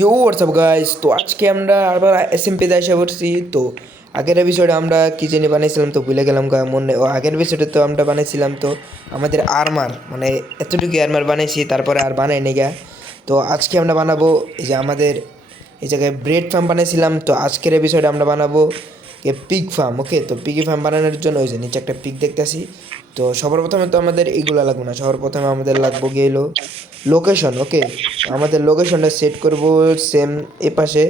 You WhatsApp guys, তো আজকে আমরা আবার এসএমপিতে এসে পড়ছি। তো আগের এপিসোডে আমরা কি জানি বানাইছিলাম, তো ভুলে গেলাম মনে। ও আগের এপিসোডে তো আমরা বানাইছিলাম তো আমাদের আর্মার, মানে এতটুকু আর্মার বানাইছি, তারপরে আর বানাই নি গা। তো আজকে আমরা বানাবো এই যে আমাদের এই জায়গায় ব্রেড ফার্ম বানাইছিলাম, তো আজকের এপিসোডে আমরা বানাবো পিগ ফার্ম। ওকে, তো পিগি ফার্ম বানানোর জন্য ওই যে নিচে একটা পিগ দেখতেছি। তো সবার প্রথমে তো আমাদের এইগুলো লাগবে না, সবার প্রথমে আমাদের লাগবো গিয়ে এলো লোকেশন। ওকে, আমাদের লোকেশনটা সেট করব সেম এ পাশে,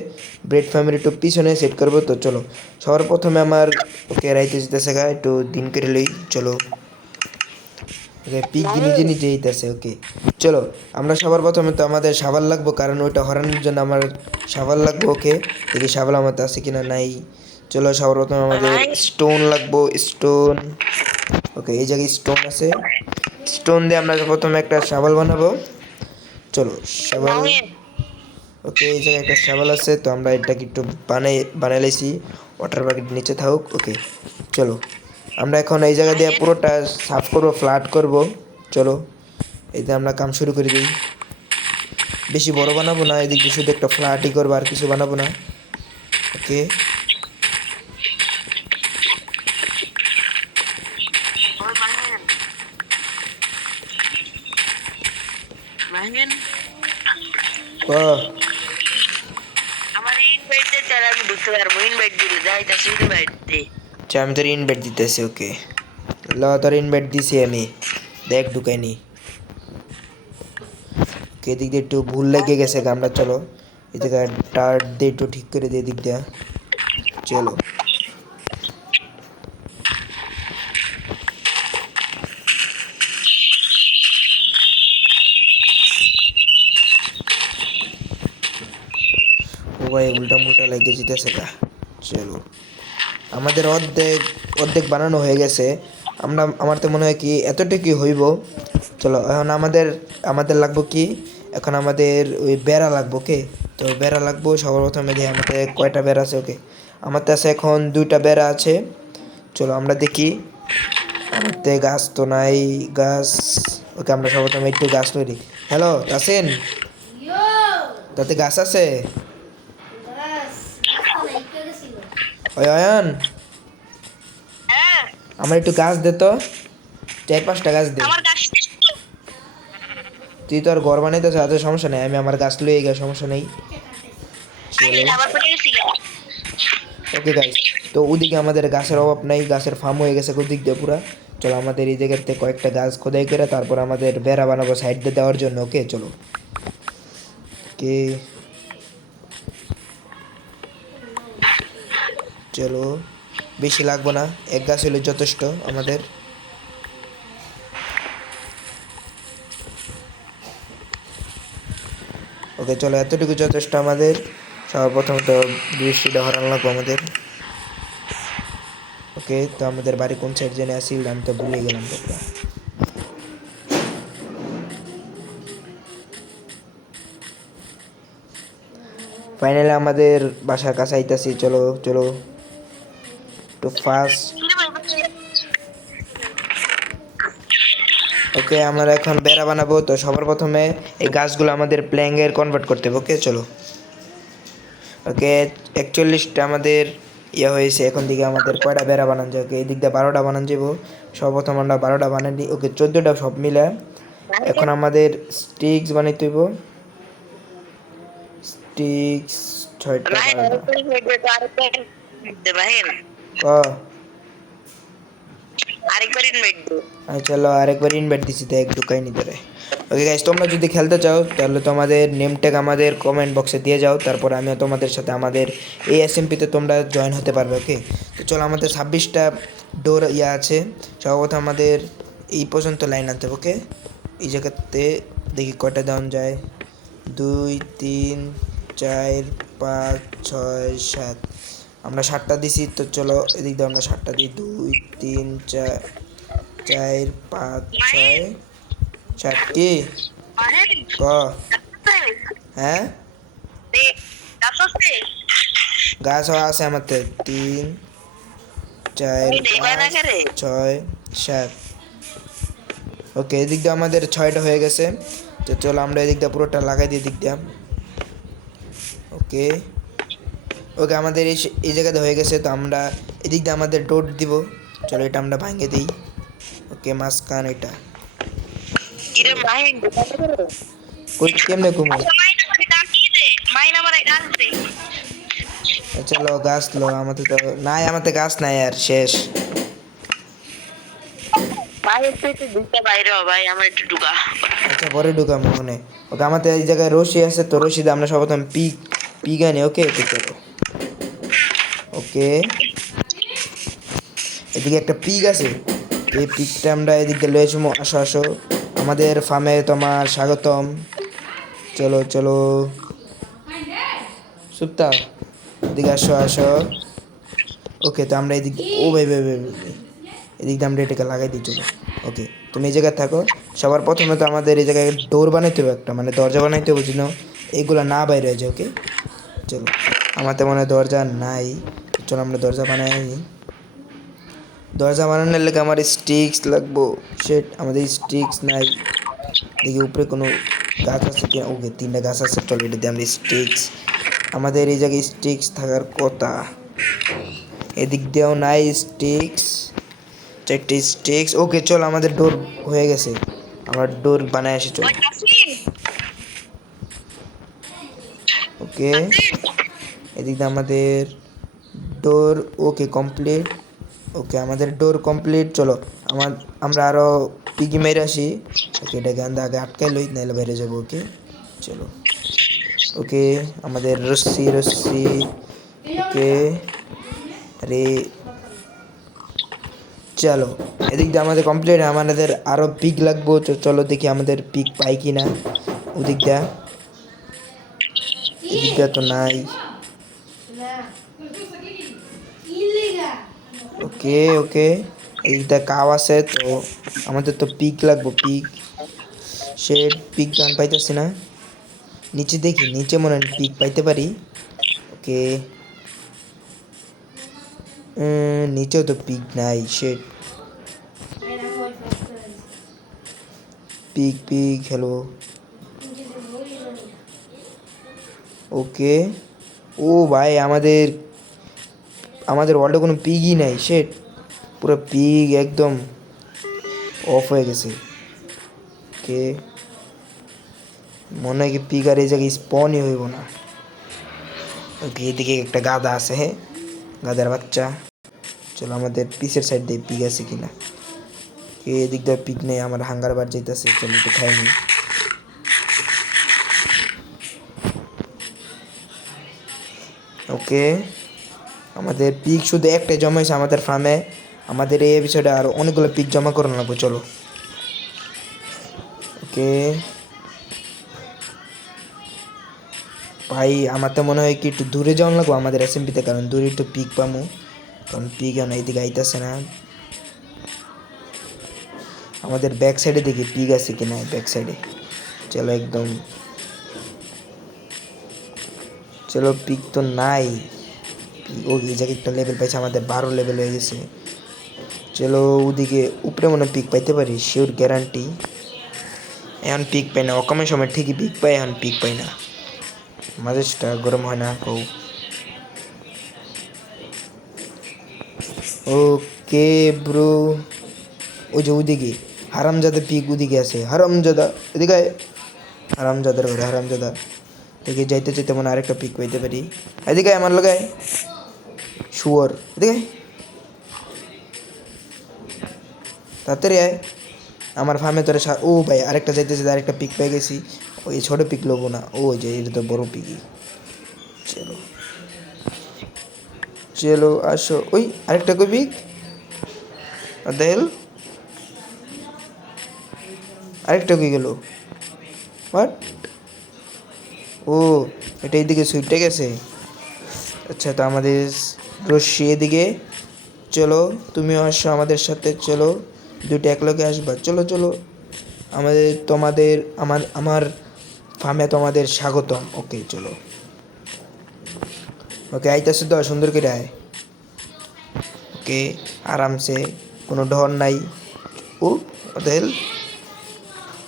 ব্রেড ফার্মের একটু পিছনে সেট করব। তো চলো সবার প্রথমে আমার ওকে রাইতে যেতেছে গা, একটু দিন করে লই। চলো ওকে, পিক নিজে নিজে যেতেছে। ওকে চলো, আমরা সবার প্রথমে তো আমাদের সাবাল লাগবো, কারণ ওইটা হরানোর জন্য আমার সাবাল লাগবো। ওকে, দেখি সাবাল আমার আছে কিনা, নাই। চলো সবার প্রথমে আমাদের স্টোন লাগবো, স্টোন। ওকে, এই জায়গায় স্টোন আছে, স্টোন দিয়ে আমরা প্রথমে একটা শাবল বানাবো। চলো শাবল। ওকে, এই জায়গায় একটা শাবল আছে, তো আমরা এটাকে একটু বানাই লাইছি। ওয়াটার বাকেট নিচে থাকুক। ওকে চলো, আমরা এখন এই জায়গা দিয়ে পুরোটা সাফ করবো, ফ্ল্যাট করব। চলো এতে আমরা কাম শুরু করে দিই। বেশি বড় বানাবো না, এদিক দিয়ে শুধু একটা ফ্ল্যাটই করবো, আর কিছু বানাবো না। ওকে আচ্ছা, আমি তোর ইনভাইট দিতেছি। ওকে ল, তোর ইনভাইট দিছি আমি, দেখ ঢুকাইনি। ওকে, এদিক দিয়ে একটু ভুল লেগে গেছে আমরা। চলো এই জায়গায় টার্ট দিয়ে একটু ঠিক করে দিয়ে দিক দিয়া। চলো ও ভাই, উল্টা মুল্টা লেগে যেতেছে গা। চলো আমাদের অর্ধেক অর্ধেক বানানো হয়ে গেছে। আমার তো মনে হয় কি এতটুকুই হইব। চলো এখন আমাদের আমাদের লাগবো কি, এখন আমাদের ওই বেড়া লাগবো। ওকে, তো বেড়া লাগবো সবার প্রথমে। দেখি আমাদের কয়টা বেড়া আছে। ওকে, আমার কাছে এখন 2টা বেড়া আছে। চলো আমরা দেখি, আমার তো গাছ তো নাই, গাছ। ওকে, আমরা সবার প্রথমে একটু গাছ তৈরি। হ্যালো তাসিন, তাতে গাছ আছে? ওই অয়ন, আমার একটু গাছ দে তো, 4-5টা গাছ দে। তুই তো আর ঘর বানাইতে চাস, সমস্যা নেই, আমি আমার গাছ লইয়ে গিয়ে, সমস্যা নেই। ওকে গাইস, তো ওদিকে আমাদের গাছের অভাব নাই, গাছের ফার্ম হয়ে গেছে ওদিক দিয়ে পুরা। চলো আমাদের এই জায়গাতে কয়েকটা গাছ খোদাই করে তারপর আমাদের বেড়া বানাবো সাইড দিয়ে দেওয়ার জন্য। ওকে চলো। ওকে চলো, বেশি লাগবো না, এক গাছ হলে যথেষ্ট আমাদের। ওকে চলো, এতটুকু যথেষ্ট আমাদের। সর্বপ্রথম তো বৃষ্টিটা হরান লাগবো আমাদের। ওকে, তো আমাদের বাড়ি কোন সাইড জেনে আসিল, আমি তো ভুলে গেলাম তো। ফাইনালি আমাদের বাসার কাছে আইতাছি। চলো চলো একটু ফাস্ট। ওকে, আমরা এখন বেড়া বানাবো, তো সবার প্রথমে এই গাছগুলো আমাদের প্ল্যাঙ্গের কনভার্ট করতে হবে। ওকে চলো। ওকে 41টা আমাদের ইয়ে হয়েছে, এখন দিকে আমাদের কয়টা বেড়া বানান যায়? ওকে, এই দিক দিয়ে 12টা বানান যাবো। সর্বপ্রথম আমরা 12টা বানাই। ওকে 14টা সব মিলে। এখন আমাদের স্টিক্স বানাইতে হইব, স্টিক্স 6টা 12টা। চলো আরেকবার ইনভাইট দিছি, দেখ ঢুকাই নি ধরে। ওকে গাইস, তোমরা যদি খেলতে চাও তাহলে তোমাদের নেম ট্যাগ আমাদের কমেন্ট বক্সে দিয়ে যাও, তারপর আমিও তোমাদের সাথে আমাদের এই এসএমপিতে তোমরা জয়েন হতে পারবে। ওকে, তো চলো আমাদের 26টা ডোর ইয়া আছে। সম্ভবত আমাদের এই পর্যন্ত লাইন আনতে হবে। ওকে, এই জায়গাতে দেখি কয়টা দেওয়া যায়। 2 3 4 5 6 7, আমরা 7টা দিছি। তো চলো এদিক দিয়ে আমরা 7টা দিই। 2 3 4 4 5 6 7 কি ক হ্যাঁ, গাছ আছে আমার 3 4 5 6 7। ওকে, এদিক দিয়ে আমাদের 6টা হয়ে গেছে। তো চলো আমরা এদিক দিয়ে পুরোটা লাগাই দিই, দিক দিয়ে। ওকে ওকে আমাদের এই জায়গাতে হয়ে গেছে, তো আমরা এদিক দিয়ে আমাদের ডোর দিব। চলো এটা আমরা ভাঙে দিই। ওকে মাঝখান এটা ইরে মাইন কই কেমনে কমু? আচ্ছা মাইন আমারে গাছ দে মাইন আমারে গাছ দে চলো গাছ লো, আমাদের তো নাই, আমাদের গাছ নাই আর শেষ। বাইরে থেকে দিতে বাইরে হ ভাই আমার একটু ঢুকা আচ্ছা পরে ঢুকাম মনে। ওকে আমাদের এই জায়গায় রশি আছে, তো রশি দিয়ে আমরা সর্বপ্রথম পিক পিক আনি। ওকে তো চলো। ওকে এদিকে একটা পিক আছে, এই পিকটা আমরা এদিক দিয়ে লয়ে আসবো। আসো আসো আমাদের ফার্মে তোমার স্বাগতম। চলো চলো সুপ্তা এদিকে আসো আসো। ওকে তো আমরা এদিক, ও ভাই ভাই ভাই ভাই, এদিক দিয়ে আমরা এটাকে লাগাই দিই। চলো ওকে তুমি এই জায়গায় থাকো। সবার প্রথমে তো আমাদের এই জায়গায় ডোর বানাইতে হবে একটা, মানে দরজা বানাইতে হবে যেন এইগুলো না বাইরে হয়ে যায়। ওকে চলো আমাদের মনে হয় দরজা নাই, চলো আমরা দরজা বানাই। দরজা বানানোর লেগে আমার স্টিক্স লাগবো। সেট আমাদের স্টিক্স নাই, দেখি উপরে কোনো গাছ আছে কি। ওকে 3টা গাছ আছে, চলো এটা দিয়ে আমরা স্টিক্স, আমাদের এই জায়গায় স্টিক্স থাকার কথা। এদিক দিয়েও নাই স্টিক্স, 4টে স্টিক্স। ওকে চল আমাদের ডোর হয়ে গেছে, আমরা ডোর বানায় আসি চল। ওই কাসিম ওকে কাসিম এদিক দিয়ে আমাদের ডোর ওকে কমপ্লিট। ওকে আমাদের ডোর কমপ্লিট। চলো আমরা আরও পিগি মেরে আসি। ওকে এটাকে আমরা আগে আটকাই লই, নাইলে বাইরে যাবো। ওকে চলো। ওকে আমাদের রস্সি রস্সি। ওকে আরে চলো এদিক দিয়ে আমাদের কমপ্লিট, আমাদের আরও পিক লাগবো। তো চলো দেখি আমাদের পিক পাই কি না। ওদিক দিয়ে এদিক দিয়ে তো নাই। ওকে ওকে এইটা কাও আছে, তো আমাদের তো পিক লাগবো, পিক। সে পিক গান পাইতেছি না, নিচে দেখি, নিচে মনে হয় পিক পাইতে পারি। ওকে নিচেও তো পিক নাই। সে পিক পিক হ্যালো। ওকে ও ভাই আমাদের আমাদের ওয়ার্ল্ডে কোনো পিগই নাই। সে পুরো পিগ একদম অফ হয়ে গেছে। ওকে মনে হয় কি পিগ আর এই জায়গায় স্পনই হইব না। ওকে এদিকে একটা গাধা আছে, হ্যাঁ গাধার বাচ্চা। চলো আমাদের পিসের সাইড দিয়ে পিগ আছে কিনা। কে এদিক দিয়ে পিক নেই, আমার হাঙ্গার বার যাইতেছে। চলো একটু খাই নি। ওকে আমাদের পিক শুধু একটাই জমা হয়েছে আমাদের ফার্মে, আমাদের এই এপিসোডে আরও অনেকগুলো পিক জমা করে নেবো। চলো ওকে ভাই আমার তো মনে হয় কি একটু দূরে যাওয়া লাগবো আমাদের এসএমপিতে, কারণ দূরে একটু পিক পামু, কারণ পিক এখন এইদিকে আইতেছে না। আমাদের ব্যাক সাইডে দেখি পিক আছে কি না, ব্যাক সাইডে। চলো একদম চলো পিক তো নাই। ও এই জায়গায় একটা লেভেল পাইছে, আমাদের 12 লেভেল হয়ে গেছে। চলো ওদিকে উপরে মনে পিক পাইতে পারি, শিওর গ্যারান্টি। এখন পিক পাই না, অকমের সময় ঠিকই পিক পাই, এখন পিক পাই না। মাঝেটা গরম হয় না কৌ। ওকে ব্রো ওই যে ওদিকে হারামজাদা পিক ওদিকে আছে, হারামজাদা এদিকে আয়। হারামজাদার ঘরে হারামজাদা দেখে যাইতে যেতে মনে আরেকটা পিক পাইতে পারি। এদিকে আয় আমার লাগায় শুয়োর, এদিকে আয়। তাড়াতাড়ি আয় আমার ফার্মে তোরে ও ভাই আরেকটা যাইতে যেতে আরেকটা পিক পেয়ে গেছি। ওই ছোটো পিক লোবো না, ও যে এটা তো বড় পিকই। চলো চলো আসো। ওই আরেকটা কই পিক দেল, আরেকটা কই গেল বাট। ও এটা এইদিকে সুইটে গেছে। আচ্ছা তো আমাদের রশ্মি এদিকে। চলো তুমিও আসো আমাদের সাথে, চলো দুটো একলগে আসবা। চলো চলো তোমাদের আমার ফার্মে তোমাদের স্বাগতম। ওকে চলো ওকে আইতাছে তো সুন্দর করে আয়। ওকে আরামসে, কোনো ডর নাই। ও ওদের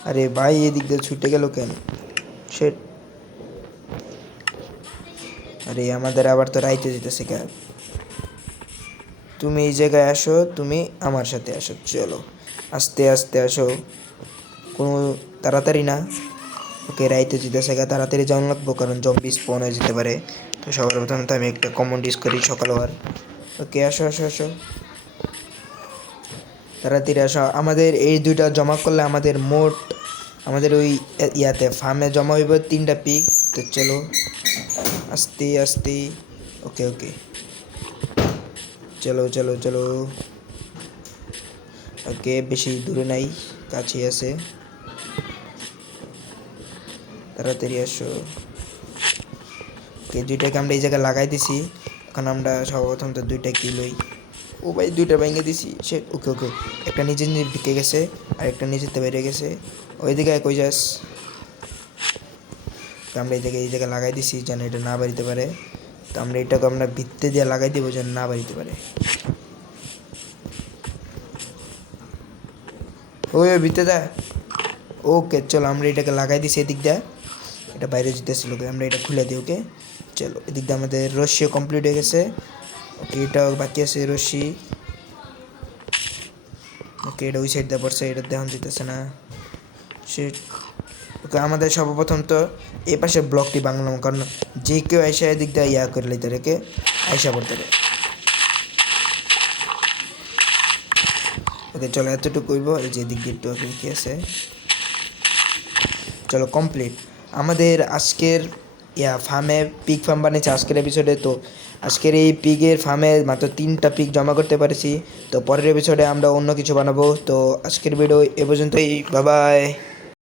আরে ভাই এদিক দিয়ে ছুটে গেল কেন? সেট আরে আমাদের আবার তো রাইতে যেতেছে কা। তুমি এই জায়গায় আসো, তুমি আমার সাথে আসো, চলো আস্তে আস্তে আসো, কোনো তাড়াতাড়ি না। ওকে রাইতে যেতেছে গা, তাড়াতাড়ি যাওয়া লাগবো কারণ জম্বি স্পন হয়ে যেতে পারে। তো সবার প্রথমে তো আমি একটা কমন ডিস করি সকাল হওয়ার। ওকে আসো আসো আসো, তাড়াতাড়ি আসো। আমাদের এই দুইটা জমা করলে আমাদের মোট আমাদের ওই ইয়াতে ফার্মে জমা হইব 3টা পিক। তো চলো আস্তে আস্তে, ওকে ওকে, চলো চলো চলো। ওকে বেশি দূরে নাই, কাছেই আছে, তাড়াতাড়ি আসো। ওকে দুইটাকে আমরা এই জায়গায় লাগাই দিছি। এখন আমরা সর্বপ্রথম তো দুইটা কিলোই, ও ভাই দুইটা ভেঙে দিছি সে। ওকে ওকে, একটা নিচে নিচে ঢুকে গেছে আর একটা নিচেতে বেরিয়ে গেছে। ওইদিকে কই যাস? তো আমরা এই জায়গায় লাগাই দিছি যেন এটা না বাড়িতে পারে। তো আমরা এটাকে আমরা ভিত্তে দিয়ে লাগাই দিব যেন না বাড়িতে পারে। ওই ওই ভিত্তে দা। ওকে চলো আমরা এটাকে লাগাই দিছি এদিক দিয়ে, এটা বাইরে যেতেছিল, আমরা এটা খুলে দিই। ওকে চলো, এদিক দিয়ে আমাদের রশ্মিও কমপ্লিট হয়ে গেছে। ওকে এটাও বাকি আছে রশ্মি। ওকে এটা ওই সাইড দিয়ে পড়ছে, এটা দেখান যেতেছে না সে। ওকে আমাদের সর্বপ্রথম তো এই পাশে ব্লকটি বাংলাম, কারণ যে কেউ আইসা এদিক দিয়ে ইয়া করে লইতে রেখে আইসা পড়তে রে। ওকে চলো এতটুকু কইব, এই যে দিক দিয়ে একটু কি আছে। চলো কমপ্লিট আমাদের আজকের ইয়া ফার্মে পিক ফার্ম বানিয়েছে আজকের এপিসোডে। তো আজকের এই পিগের ফার্মে মাত্র 3টা পিক জমা করতে পারছি। তো পরের এপিসোডে আমরা অন্য কিছু বানাবো। তো আজকের ভিডিও এ পর্যন্তই, বাই বাই।